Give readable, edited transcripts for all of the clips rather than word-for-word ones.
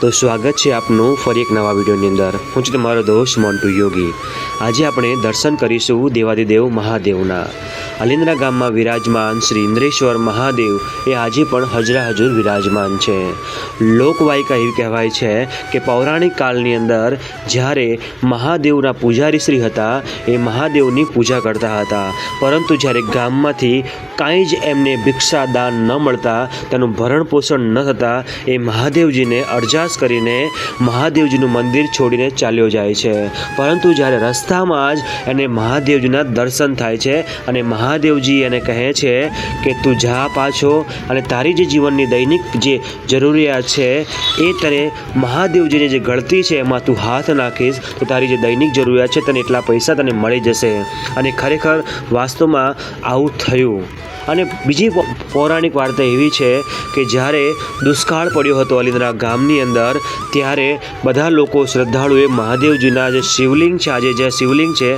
તો સ્વાગત છે આપનું ફરી એક નવા વિડીયોની અંદર। હું છું તમારો દોસ્ત મોન્ટુ યોગી। આજે આપણે દર્શન કરીશું દેવાદિદેવ મહાદેવના। અલિન્દ્રા ગામમાં વિરાજમાન શ્રી ઇન્દ્રેશ્વર મહાદેવ એ આજે પણ હજરા હજુર વિરાજમાન છે। લોકવાયકા એવી કહેવાય છે કે પૌરાણિક કાળની અંદર જ્યારે મહાદેવના પૂજારી શ્રી હતા એ મહાદેવની પૂજા કરતા હતા, પરંતુ જ્યારે ગામમાંથી કાંઈ જ એમને ભિક્ષા દાન ન મળતા, તેનું ભરણ પોષણ ન થતાં એ મહાદેવજીને અરજાસ કરીને મહાદેવજીનું મંદિર છોડીને ચાલ્યો જાય છે। પરંતુ જ્યારે રસ્તામાં જ એને મહાદેવજીના દર્શન થાય છે અને મહાદેવજી એને કહે છે કે તું જા પાછો અને તારી જે જીવનની દૈનિક જે જરૂરિયાત છે એ તને મહાદેવજીની જે ગળતી છે એમાં તું હાથ નાખીશ તો તારી જે દૈનિક જરૂરિયાત છે તને એટલા પૈસા તને મળી જશે। અને ખરેખર વાસ્તવમાં આવું થયું। અને બીજી પૌરાણિક વાર્તા એવી છે કે જ્યારે દુષ્કાળ પડ્યો હતો અલિન્દ્રા ગામની અંદર, ત્યારે બધા લોકો શ્રદ્ધાળુએ મહાદેવજીના જે શિવલિંગ છે, આજે જે શિવલિંગ છે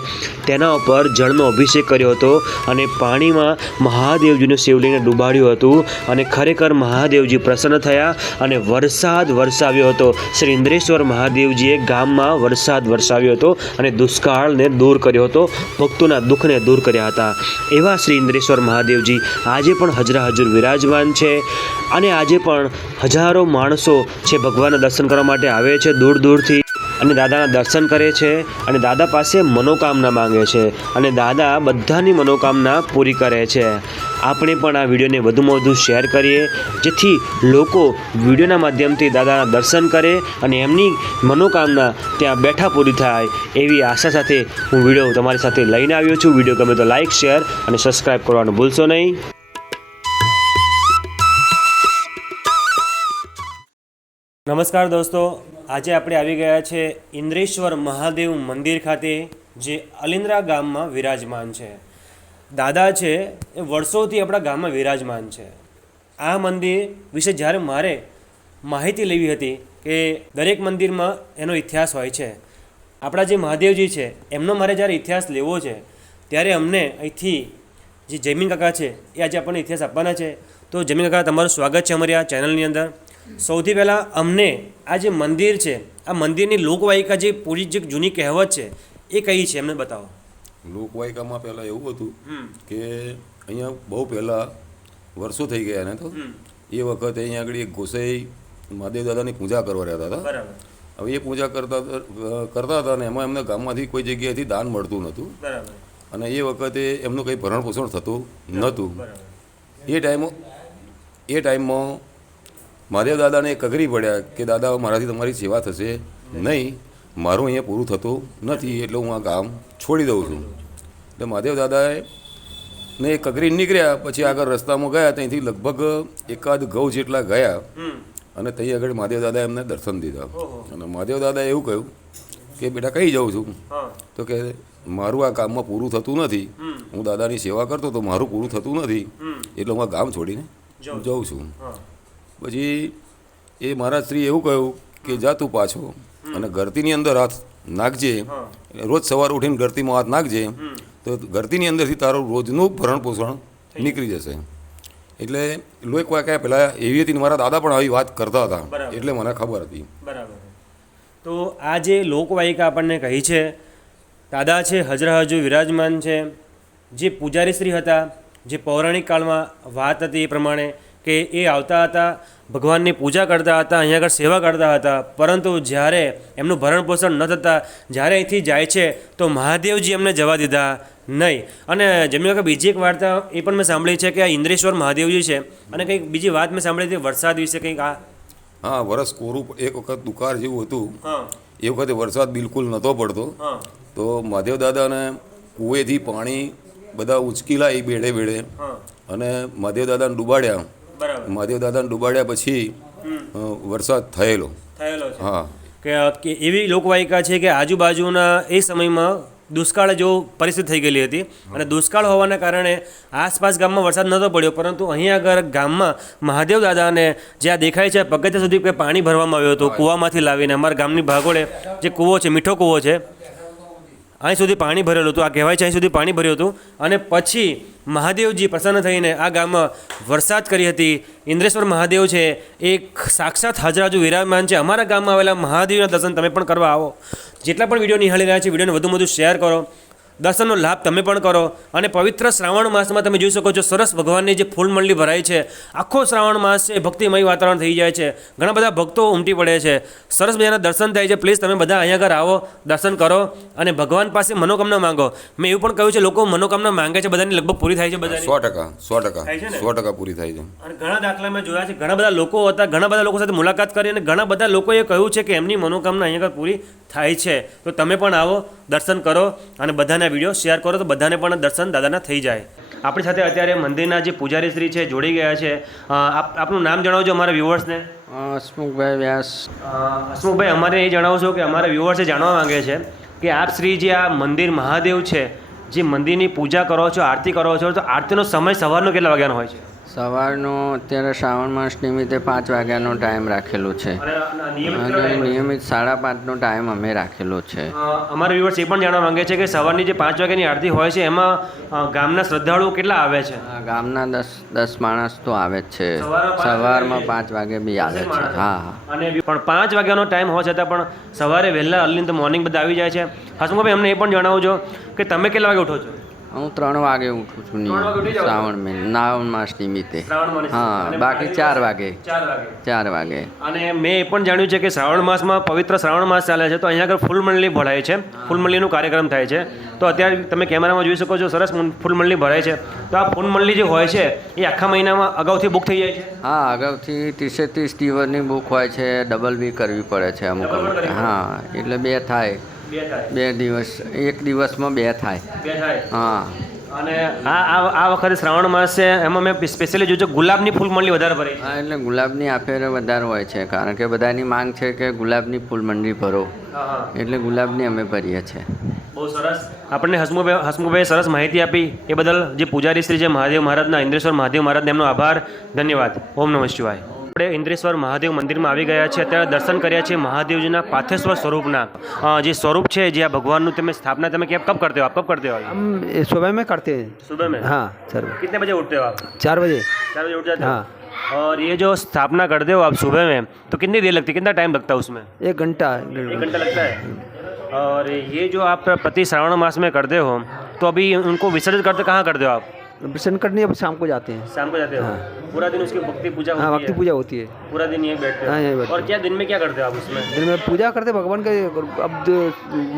તેના ઉપર જળનો અભિષેક કર્યો હતો અને પાણીમાં મહાદેવજીનું શિવલિંગને ડૂબાડ્યું હતું અને ખરેખર મહાદેવજી પ્રસન્ન થયા અને વરસાદ વરસાવ્યો હતો। શ્રી ઇન્દ્રેશ્વર મહાદેવજીએ ગામમાં વરસાદ વરસાવ્યો હતો અને દુષ્કાળને દૂર કર્યો હતો, ભક્તોના દુઃખને દૂર કર્યા હતા। એવા શ્રી ઇન્દ્રેશ્વર મહાદેવજી આજે પણ હજરા હજુર વિરાજમાન છે અને આજે પણ હજારો માણસો છે ભગવાનના દર્શન કરવા માટે આવે છે દૂર દૂરથી અને દાદાના દર્શન કરે છે અને દાદા પાસે મનોકામના માંગે છે અને દાદા બધાની મનોકામના પૂરી કરે છે। આપણે પણ આ વિડીયોને વધુમાં વધુ શેર કરીએ જેથી લોકો વિડીયોના માધ્યમથી દાદાના દર્શન કરે અને એમની મનોકામના ત્યાં બેઠા પૂરી થાય એવી આશા સાથે હું વિડીયો તમારી સાથે લઈને આવ્યો છું। વિડીયો ગમે તો લાઇક, શેર અને સબસ્ક્રાઈબ કરવાનું ભૂલશો નહીં। નમસ્કાર દોસ્તો, આજે આપણે આવી ગયા છે ઇન્દ્રેશ્વર મહાદેવ મંદિર ખાતે, જે અલિન્દ્રા ગામમાં વિરાજમાન છે। દાદા છે એ વર્ષોથી આપણા ગામમાં વિરાજમાન છે। આ મંદિર વિશે જ્યારે મારે માહિતી લેવી હતી કે દરેક મંદિરમાં એનો ઇતિહાસ હોય છે, આપણા જે મહાદેવજી છે એમનો મારે જ્યારે ઇતિહાસ લેવો છે ત્યારે અમને અહીંથી જે જયમીન કાકા છે એ આજે આપણને ઇતિહાસ આપવાના છે। તો જયમીન કાકા, તમારું સ્વાગત છે અમારી આ ચેનલની અંદર। સૌથી પહેલાં અમને આ જે મંદિર છે, આ મંદિરની લોકવાયકા જે પૂરી જે જૂની કહેવત છે એ કઈ છે એમને બતાવો। લોકવાયકામાં પહેલાં એવું હતું કે અહીંયા બહુ પહેલાં વર્ષો થઈ ગયા ને, તો એ વખતે અહીંયા આગળ એક ગોસાઈ મહાદેવ દાદાની પૂજા કરવા રહેતા હતા। હવે એ પૂજા કરતા હતા ને એમાં એમને ગામમાંથી કોઈ જગ્યાએથી દાન મળતું નહોતું અને એ વખતે એમનું કંઈ ભરણ પોષણ થતું નહોતું। એ ટાઈમમાં મહાદેવ દાદાને કગરી પડ્યા કે દાદા, મારાથી તમારી સેવા થશે નહીં, મારું અહીંયા પૂરું થતું નથી, એટલે હું આ ગામ છોડી દઉં છું। એટલે મહાદેવ દાદાએ ને કગરી નીકળ્યા, પછી આગળ રસ્તામાં ગયા, ત્યાંથી લગભગ એકાદ ઘઉં જેટલા ગયા અને ત્યાં આગળ મહાદેવ દાદાએ એમને દર્શન દીધા અને મહાદેવ દાદાએ એવું કહ્યું કે બેટા કઈ જાઉં છું? તો કે મારું આ કામમાં પૂરું થતું નથી, હું દાદાની સેવા કરતો તો મારું પૂરું થતું નથી, એટલે હું આ ગામ છોડીને જાઉં છું। પછી એ મહારાજ શ્રી એવું કહ્યું કે જા તું પાછો અને ગરતીની અંદર હાથ નાખજે, રોજ સવારે ઉઠીને ગરતીમાં હાથ નાખજે તો ગરતીની અંદરથી તારું રોજનું ભરણ પોષણ નીકળી જશે। એટલે લોકવાયકા પહેલાં એવી હતી ને મારા દાદા પણ આવી વાત કરતા હતા, એટલે મને ખબર હતી। બરાબર। તો આ જે લોકવાયકા આપણને કહી છે, દાદા છે હજરા હજુ વિરાજમાન છે, જે પૂજારી શ્રી હતા, જે પૌરાણિક કાળમાં વાત હતી એ પ્રમાણે કે એ આવતા હતા, ભગવાનની પૂજા કરતા હતા, અહીંયા આગળ સેવા કરતા હતા, પરંતુ જ્યારે એમનું ભરણ પોષણ ન થતાં જ્યારે અહીંથી જાય છે તો મહાદેવજી એમને જવા દીધા નહીં। અને જેમ કે બીજી એક વાર્તા એ પણ મેં સાંભળી છે કે આ ઇન્દ્રેશ્વર મહાદેવજી છે અને કંઈક બીજી વાત મેં સાંભળી હતી વરસાદ વિશે કંઈક। હા, વરસ કોરું એક વખત દુકાળ જેવું હતું, એ વખતે વરસાદ બિલકુલ નહોતો પડતો, તો મહાદેવ દાદાને કૂવેથી પાણી બધા ઉંચકીલા એ બેડે બેડે અને મહાદેવ દાદાને ડૂબાડ્યા। મહાદેવ દાદાને ડૂબાડ્યા પછી વરસાદ થયેલો। હા, કે એવી લોકવાયકા છે કે આજુબાજુના એ સમયમાં દુષ્કાળ જેવો પરિસ્થિતિ થઈ ગયેલી હતી અને દુષ્કાળ હોવાના કારણે આસપાસ ગામમાં વરસાદ નહોતો પડ્યો, પરંતુ અહીંયા આગળ ગામમાં મહાદેવ દાદાને જ્યાં દેખાય છે પગથિયા સુધી પાણી ભરવામાં આવ્યું હતું કૂવામાંથી લાવીને। અમારા ગામની ભાગોળે જે કૂવો છે, મીઠો કૂવો છે, અહીં સુધી પાણી ભરેલું હતું, આ કહેવાય છે અહીં સુધી પાણી ભર્યું હતું, અને પછી મહાદેવજી પ્રસન્ન થઈને આ ગામમાં વરસાદ કરી હતી. ઇન્દ્રેશ્વર મહાદેવ છે એક સાક્ષાત હાજરાજુ વિરાજમાન છે. અમારા ગામમાં આવેલા મહાદેવના દર્શન તમે પણ કરવા આવો. જેટલા પણ વિડીયો નિહાળી રહ્યા છે, વિડીયોને વધુ શેર કરો, દર્શનનો લાભ તમે પણ કરો. અને પવિત્ર શ્રાવણ માસમાં તમે જોઈ શકો છો સરસ ભગવાનની જે ફૂલ મંડળી ભરાય છે. આખો શ્રાવણ માસ છે ભક્તિમય વાતાવરણ થઈ જાય છે. ઘણા બધા ભક્તો ઉમટી પડે છે, સરસ મજાના દર્શન થાય છે. પ્લીઝ તમે બધા અહીંયા આગળ આવો, દર્શન કરો અને ભગવાન પાસે મનોકામના માંગો. મેં એવું પણ કહ્યું છે લોકો મનોકામના માંગે છે, બધાની લગભગ પૂરી થાય છે. બધાની 100% પૂરી થાય છે. અને ઘણા દાખલા મેં જોયા છે, ઘણા બધા લોકો હતા, ઘણા બધા લોકો સાથે મુલાકાત કરી અને ઘણા બધા લોકોએ કહ્યું છે કે એમની મનોકામના અહીંયા આગળ પૂરી થાય છે. તો તમે પણ આવો, દર્શન કરો અને બધાને વિડીયો શેર કરો તો બધાને પણ દર્શન દાદાના થઈ જાય. આપણી સાથે અત્યારે મંદિરના જે પૂજારી શ્રી છે જોડી ગયા છે. આપનું નામ જણાવજો અમારા વ્યુઅર્સને. હસમુખભાઈ વ્યાસ. હસમુખભાઈ, અમારે એ જણાવો છો કે અમારા વ્યુઅર્સે જાણવા માંગે છે કે આપ શ્રી જે આ મંદિર મહાદેવ છે, જે મંદિરની પૂજા કરો છો, આરતી કરો છો, તો આરતીનો સમય સવારનો કેટલા વાગ્યાનો હોય છે? સવારનો અત્યારે શ્રાવણ માસ નિમિત્તે 5 વાગ્યાનો ટાઈમ રાખેલો છે અને નિયમિત 5:30નો ટાઈમ અમે રાખેલો છે. અમારા વ્યુઅર્સ એ પણ જાણવા માંગે છે કે સવારની જે 5 વાગ્યાની આરતી હોય છે એમાં ગામના શ્રદ્ધાળુઓ કેટલા આવે છે? ગામના 10 માણસ તો આવે જ છે. સવારમાં 5 વાગે બી આવે છે. હા. અને પણ 5 વાગ્યાનો ટાઈમ હોવા છતાં પણ સવારે વહેલા અર્લી ઇન ધ મોર્નિંગ બધા આવી જાય છે. હસમુખભાઈ, અમને એ પણ જણાવજો કે તમે કેટલા વાગે ઉઠો છો? હું 3 વાગે ઉઠું છું શ્રાવણ માસ નિમિત્તે. હા, બાકી 4 વાગે. 4 વાગે. અને મેં એ પણ જાણ્યું છે કે શ્રાવણ માસમાં પવિત્ર શ્રાવણ માસ ચાલે છે, તો અહીંયા આગળ ફૂલ મંડળી ભરાય છે, ફૂલ મંડળીનો કાર્યક્રમ થાય છે. તો અત્યારે તમે કેમેરામાં જોઈ શકો છો સરસ ફૂલ મંડળી ભરાય છે. તો આ ફૂલ મંડળી જે હોય છે એ આખા મહિનામાં અગાઉથી બુક થઈ જાય છે? હા, અગાઉથી 30 દિવસની બુક હોય છે, ડબલ બી કરવી પડે છે અમુક. હા, એટલે 2 થાય. 2 દિવસ, 1 દિવસમાં 2 થાય. હા. અને આ વખતે શ્રાવણ માસ છે એમાં મેં સ્પેશિયલી જોયું છે ગુલાબની ફૂલ મંડળી વધારે ભરી. હા, એટલે ગુલાબની આફેર વધારે હોય છે, કારણ કે બધાની માંગ છે કે ગુલાબની ફૂલ મંડળી ભરો, એટલે ગુલાબની અમે ભરીએ છીએ. બહુ સરસ. આપણને હસમુખભાઈએ સરસ માહિતી આપી, એ બદલ જે પૂજારી શ્રી છે મહાદેવ મહારાજના, ઇન્દ્રેશ્વર મહાદેવ મહારાજને એમનો આભાર, ધન્યવાદ. ઓમ નમઃ શિવાય. આપણે ઇન્દ્રેશ્વર મહાદેવ મંદિરમાં આવી ગયા છે. અત્યારે દર્શન કર્યા છે મહાદેવજીના પાથેશ્વર સ્વરૂપના. જે સ્વરૂપ છે, જે આ ભગવાનનું તમે સ્થાपना તમે कब करते हो? आप कब करते हो? हम सुबह में करते हैं. सुबह में? हाँ, सर. कितने बजे उठते हो आप? 4 बजे. 4 बजे उठ जाते हो? हाँ. और ये जो स्थापना करते हो आप सुबह में, तो कितनी देर लगती है, कितना टाइम लगता है उसमें? 1 घंटा. 1 घंटा लगता है. और ये जो आप प्रति श्रावण मास में करते हो, तो अभी उनको विसर्जित करते कहाँ करते हो आप? विसर्जन करने अब शाम को जाते हैं. शाम को जाते हो? पूरा दिन उसकी भक्ति पूजा हाँ, होती भक्ति है? पूजा होती है. पूरा दिन यहीं बैठते हो? हाँ, यहीं बैठते और क्या दिन में क्या करते हो आप उसमें? दिन में पूजा करते हैं भगवान का. अब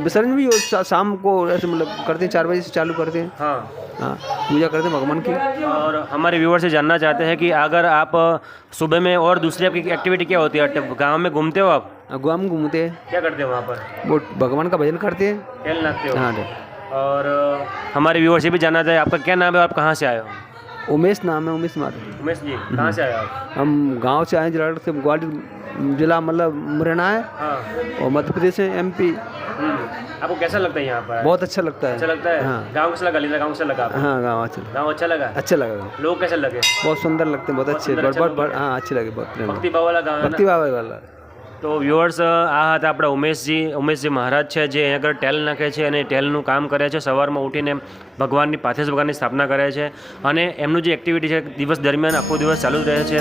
विसर्जन भी शाम को ऐसे मतलब करते हैं, 4 बजे से चालू करते हैं. हाँ. हाँ, पूजा करते हैं भगवान की. और हमारे व्यूअर से जानना चाहते हैं कि अगर आप सुबह में और दूसरी आपकी एक्टिविटी क्या होती है? गाँव में घूमते हो आप? गाँव में घूमते हैं. क्या करते हो वहाँ पर? वो भगवान का भजन करते हैं. तेल नाचते हो? हाँ. और हमारे व्यूअर से भी जानना चाहिए आपका क्या नाम है, आप कहाँ से आए हो? उमेश नाम है, उमेश मार. उमेश जी, कहाँ से आए आप? हम गांव से आए, जलालगढ़ से, ग्वालियर जिला मतलब मुरैना है. हाँ. और मध्य प्रदेश है, MP. आपको कैसा लगता है यहाँ पर? बहुत अच्छा लगता है. अच्छा लगता है? हाँ. गाँव कैसा लगा? लीला गाँव कैसा लगा आपको? हाँ, गाँव अच्छा. गाँव अच्छा लगा? अच्छा लगा. लोग कैसे लगे? बहुत सुंदर लगते हैं, बहुत अच्छे. सुंदर, अच्छा बहुत हाँ, अच्छे लगे. बहुत प्रेम. ભક્તિ ભાવ વાળા ગામ है ना? ભક્તિ ભાવ વાળા. તો વ્યુઅર્સ, આ હતા આપણા ઉમેશજી મહારાજ છે, જે અહીં આગળ ટેલ નાખે છે અને ટેલનું કામ કરે છે. સવારમાં ઉઠીને ભગવાનની પાથેશ્વર ભગવાનની સ્થાપના કરે છે અને એમનું જે એક્ટિવિટી છે દિવસ દરમિયાન આખો દિવસ ચાલુ જ રહે છે.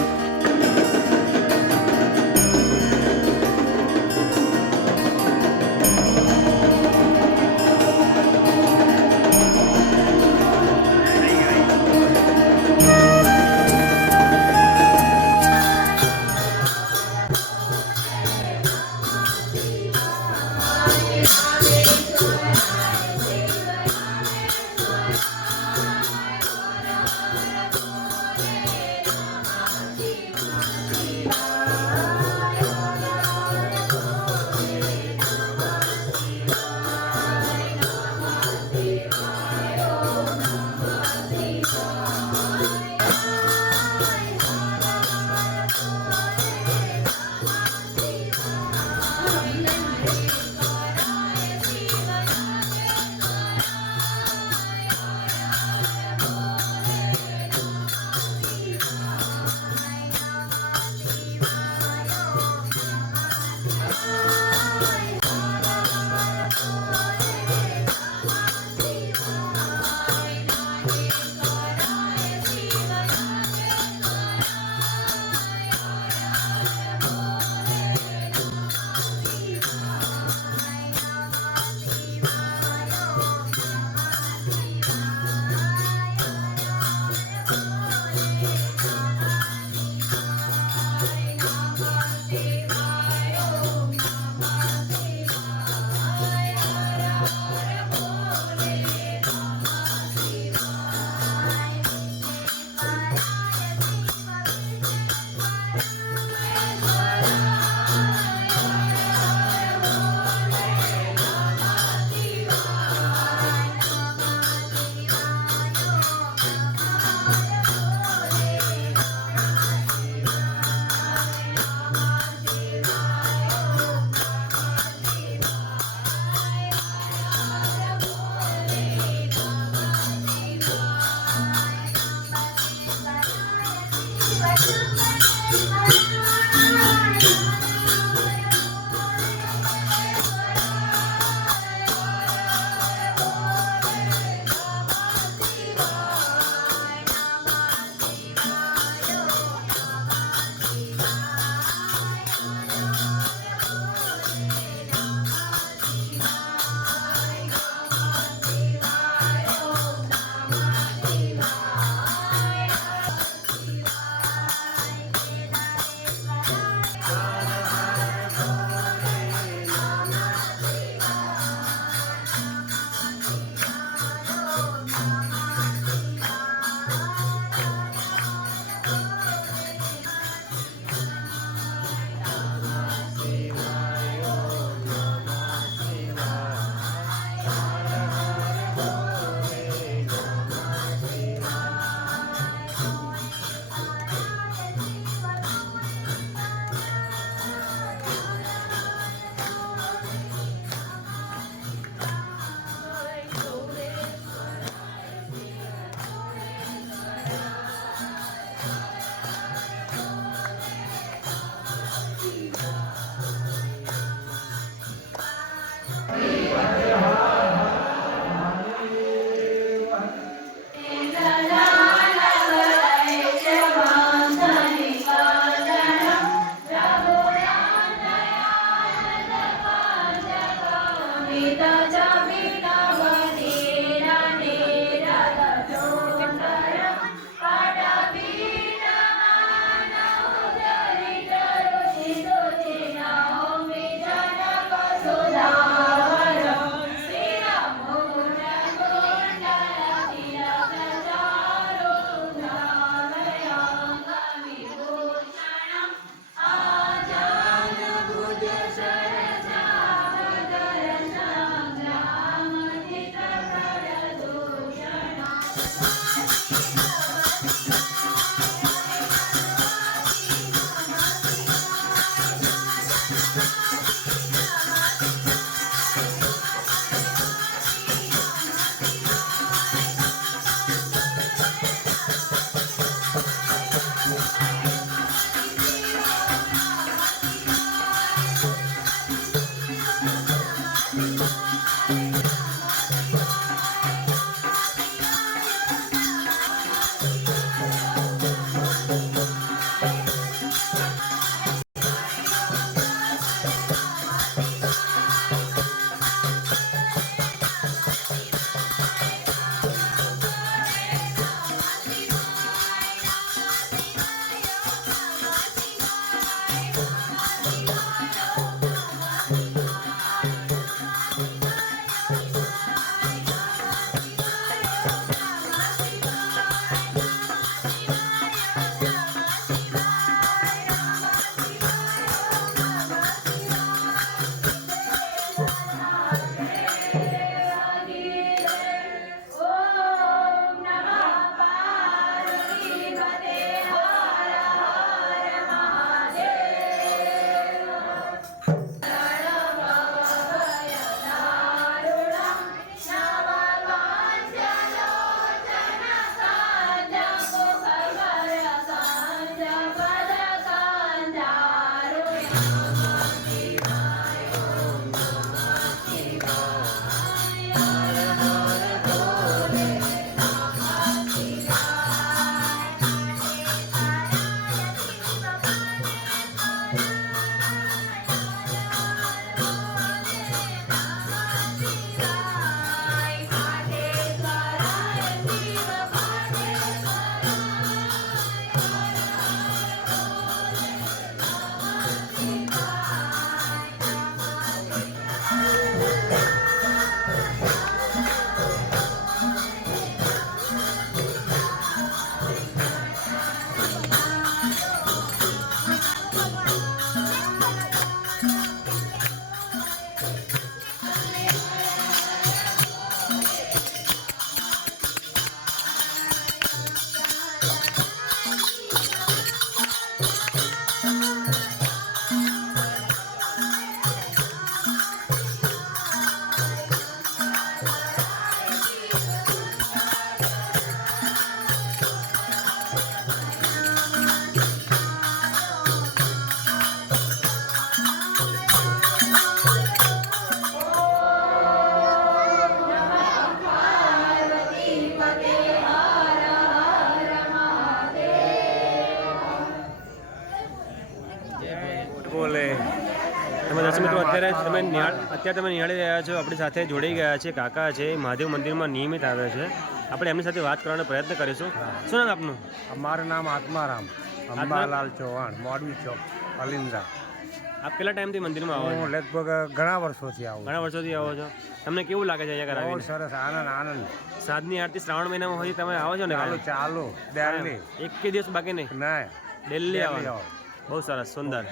તમે દર્શક મિત્રો અત્યારે તમે નિહાળી રહ્યા છો, આપણી સાથે જોડાઈ ગયા છે કાકા છે, મહાદેવ મંદિરમાં નિયમિત આવે છે. આપણે એમની સાથે વાત કરવાનો પ્રયત્ન કરીશું. શું નામ આપનું? અમારું નામ આત્મારામ અંબાલાલ ચૌહાણ, મોડવી ચોક, અલિન્દ્રા. આપ કેટલા ટાઈમથી મંદિરમાં આવો છો? હું લગભગ ઘણા વર્ષોથી આવું. ઘણા વર્ષોથી આવો છો. તમને કેવું લાગે છે અહીંયા બહુ કરાવીને? સરસ, આનંદ. સાંજની આરતી શ્રાવણ મહિનામાં હોય તમે આવો છો ને? ચાલુ ડેલી, એક કે દિવસ બાકી નહીં, ના ડેલી આવો. આવો. બહુ સરસ, સુંદર.